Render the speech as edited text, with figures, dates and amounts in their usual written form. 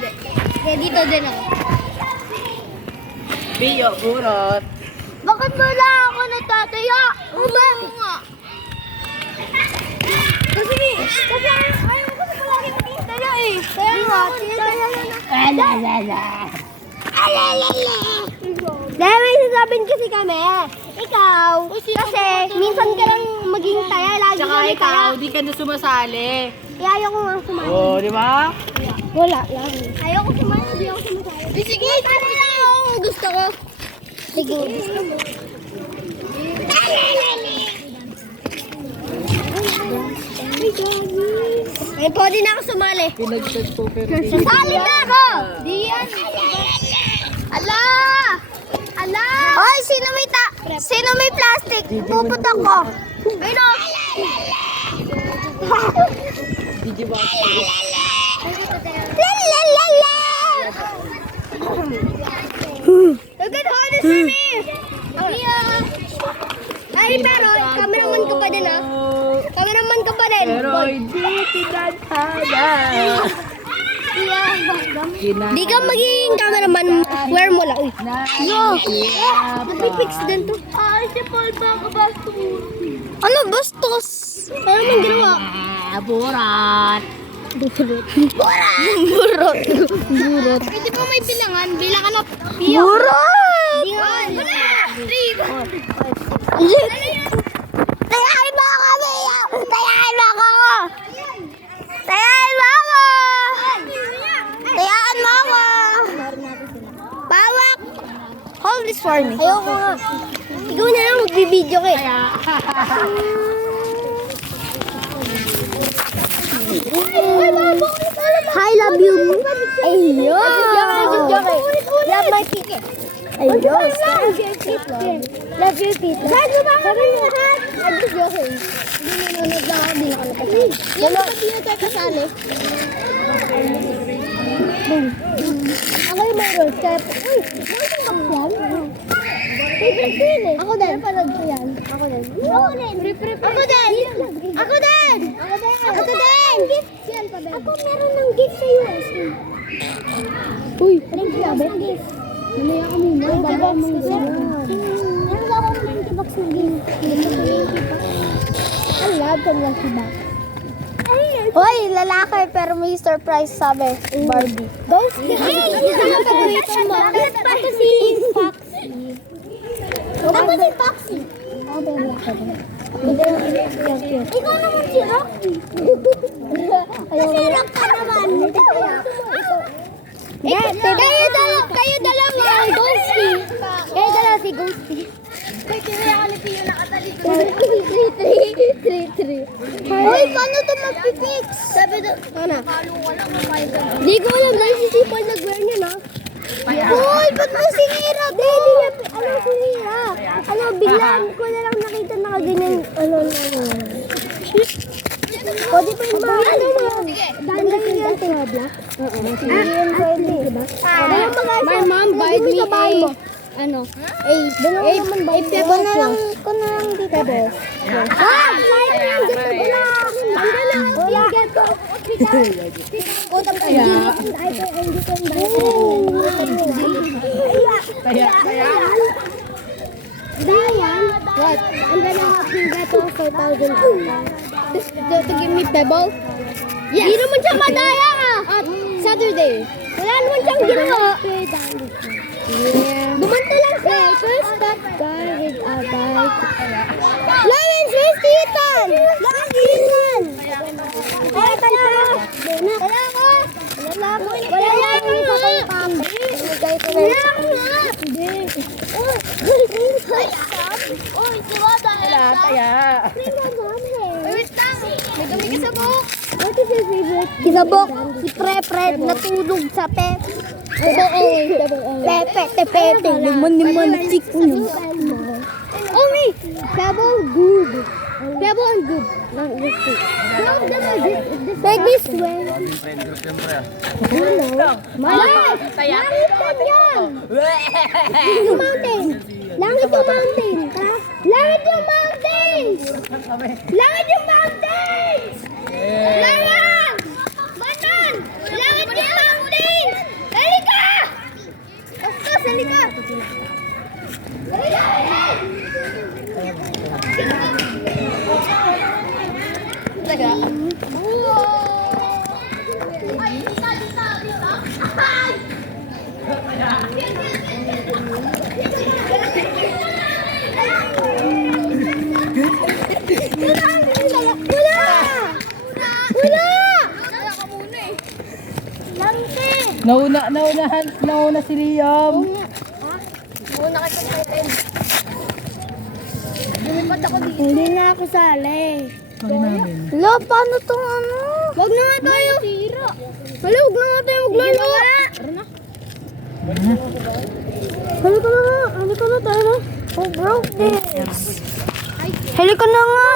hindi. Kaya dito din ako. Biyo, burot. Bakit wala ako natataya? Ube! Nga. Kasi ayaw ko kasi palagi magtitaya eh. Kaya nga, tinataya na. Alalala. Dahil may sasabihin kasi kami, ikaw, kasi minsan ka lang maging taya, lagi Tsaka kami ikaw, taya. di ka na sumasali. Kaya ayaw ko nga sumali. Oo, di ba? Wala lang. Ayaw ko sumali, hindi ako sumasali. Sige, tala lang ako. Gusto ko. Sige. Ay, pwede na ako sumali. Pinagtag po pero Sasali na ako! Di yan. Ala! Ala! Hoy, sino may plastic? Puputok ko. Ayun o. Di ba? Lalalala! Look at how this for me! Ay, pero cameraman ka pa din ah. Cameraman ka pa din. Pero hindi tinadhana. Di ka magiging cameraman, wear mo lang. Uy. Yo! Nagpipix din to. Ay, si Paul baka bastos. Ano bastos? Ano man ginawa? Burat. Burot. Burot. Pwede ba may bilangan? Bilang ka na. Burot! Wala! Tayain mo ako, Mia! Tayain mo ako! Tayain mo ako! Tayain mo ako! Bawak! Hold this for me. Ayoko nga. Ikaw na lang magbibideo ka eh. Hi, love you. Ayun. Love my feet. Ayun. Love your feet. Saan mo ba kami lahat? I'm just joking. Hindi nanonood lang ako. Hindi na ako napasali. Yan ba hindi na tayo kasali? Ako yung mayroon. Kaya, uy, mayroon ka ba yan? Favorite ko yun eh. Ako din. Napanood ko yan. Ako din. Ako din. Ako din. Ako din. Ako din. Ako meron ng gift sa US. Uy, anong sinabi? Mamaya ka muna. Meron ba akong 20 bucks na gift? I love the lucky box. Hoy, lalaki pero may surprise sabi. Barbie. Those paborito mo. Ako si Foxy. Ako si Foxy. Ikaw naman si Rocky. Kasi Rock ka naman. Kayo dalawa si Ghosty. Kayo dalawa si Ghosty. Wait, kaya ako ni Pio nakatalito. 3-3. Hoy, paano ito mag-fix? Sabi na, ano? Di ko alam, naisisipal nag-wear niya na. Hoy, ba't mo sinira to? Ano sinira? Ano, biglaan ko na lang nakita nakaganyan. Ano. Pwede pa yung mga, ano mo? Dahil yung black? Hindi yun pwede, diba? My mom bought me a... Ano? Pebo na lang ko na lang dito. Pebo. Sayang na yung gato. Wala. Yung gato. Utang ka dito. Ay, ito ang dito ang Kaya. Diane, what? I'm gonna help you gato 4,000. To give me pebble? Yes. Di naman siya madaya ah. Saturday. Wala naman siyang ginawa. Yeah. Dumanta lang siya. First stop guy with a bike. Lawrence, where's Ethan? Ethan! Ay, tala! Wala ko! Wala ko! Wala ko! Hindi. Uy, si Wada. Wala, kaya. Wait lang. May dumi ka sa buhok. What is your favorite? Kisabok. Si Pre-Fred natulog sa pet. Pepe, limon, chicken. Oh, wait. Pebble good. Pebble and good. Take this way. Langit yan. Yung mountain. Langit yung mountain. Langit yung mountains. Langit yung mountains. Langit. Manon. Langit yung mountains. Taga. Ay, dito. Ay! Wala! Wala ka muna eh. Lante! Nauna si Liam. Ha? Muna ka sa natin. Lumipad ako dito. Hindi na ako sali. Sorry namin. Hala, paano tong ano? Wag na nga tayo. Hala, wag na nga tayo maglaro. Tara na. Halika na nga. Halika na tayo na. Oh, bro. Halika na nga.